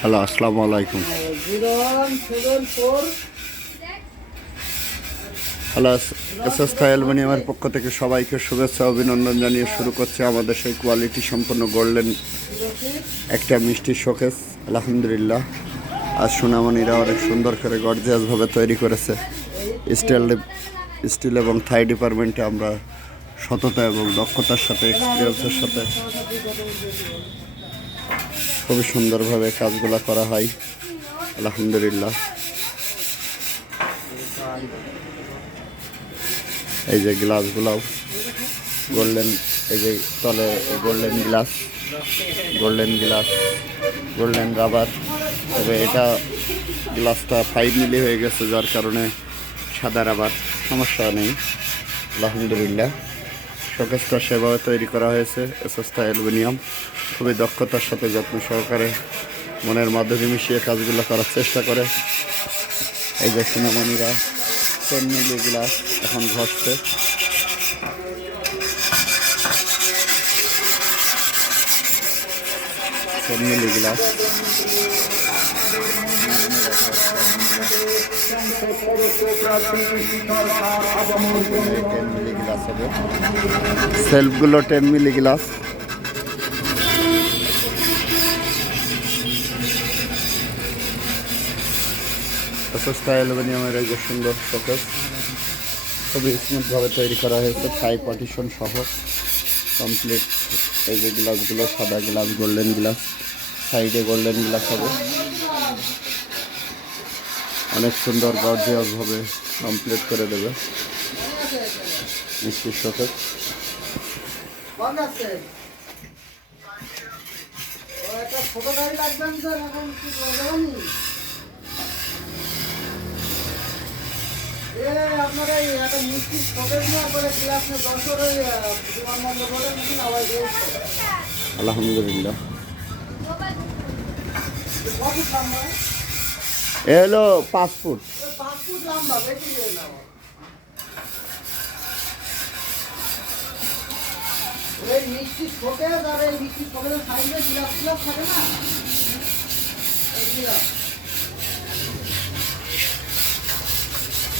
Hello আসসালামু আলাইকুম। Hello S S অ্যালুমিনিয়ামের পক্ষ থেকে সবাইকে শুভেচ্ছা অভিনন্দন জানিয়ে শুরু করছে আমাদের সেই কোয়ালিটি সম্পন্ন গোল্ডেন একটা মিষ্টি শোকেস আলহামদুলিল্লাহ। আর সোনামণিরা অনেক সুন্দর করে গর্জিয়াসভাবে তৈরি করেছে। স্টিল স্টিল এবং থাই ডিপার্টমেন্টে আমরা সততা এবং দক্ষতার সাথে এক্সপিরিয়েন্সের সাথে খুবই সুন্দরভাবে কাজগুলো করা হয়। আলহামদুলিল্লাহ। এই যে গ্লাসগুলাও গোল্ডেন, এই যে তলে golden glass golden glass, golden rubber. তবে এটা গ্লাসটা ফাইভ মিলি হয়ে গেছে, যার কারণে সাদা রাবার, সমস্যা নেই। আলহামদুলিল্লাহ। শোকেসটা সেভাবে তৈরি করা হয়েছে এসএসটা অ্যালুমিনিয়াম। খুবই দক্ষতার সাথে যত্ন সহকারে মনের মাধ্যমে মিশিয়ে কাজগুলো করার চেষ্টা করে। এই যে সিনেমনিরা টেন গ্লাস এখন ঘষছে টেন মিলি গ্লাস সেলফগুলো টেন মিলি গ্লাস। প্রশস্ত অ্যালুমিনিয়ামের এই যে সুন্দর শোকেস, খুবই স্মুথভাবে তৈরি করা হয়েছে, থাই পার্টিশন সহ, কমপ্লিট। এই যে গ্লাসগুলো, সাদা গ্লাস, গোল্ডেন গ্লাস, সাইডে গোল্ডেন গ্লাস হবে। অনেক সুন্দর গর্জিয়াসভাবে কমপ্লিট করে দেবে। মিষ্টির একটা ছোট গাড়ি আলহামদুলিল্লাহ। এ হলো পাঁচ ফুট। মিষ্টি শোকের আর এই মিষ্টি শোকের সাইডে গ্লাস গ্লাস থাকে না? এই গ্লাস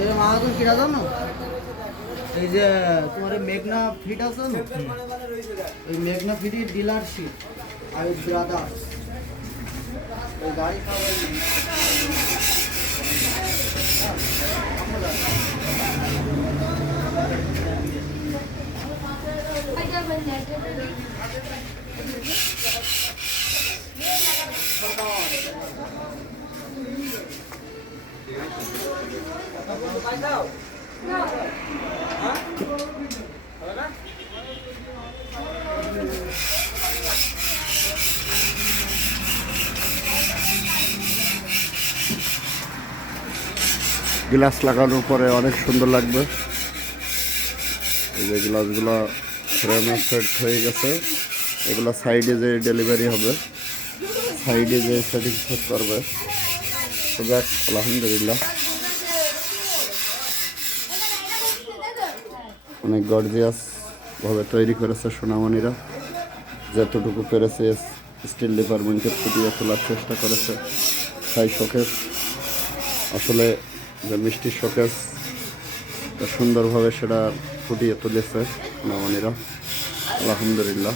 এর মাহাজন কিরা জানো এই যে তোমার এই মেঘনা ফিট আছে না ওই মেঘনা ফিটের ডিলারশিপ আর ব্রাদার্স ওই গাড়ি খাবার গ্লাস লাগানোর পরে অনেক সুন্দর লাগবে। এই যে গ্লাসগুলো ফ্রেমে সেট হয়ে গেছে। এগুলো সাইডে যে ডেলিভারি হবে, সাইডে যে সেটিং সেট করবে। আলহামদুলিল্লাহ। অনেক গর্জিয়াস ভাবে তৈরি করেছে সোনামণিরা। যতটুকু পেরেছে স্টিল ডিপার্টমেন্টের ফুটিয়ে তোলার চেষ্টা করেছে। তাই শোকেস আসলে যে মিষ্টি শোকেস সুন্দরভাবে সেটা ফুটিয়ে তুলেছে সোনামণিরা। আলহামদুলিল্লাহ।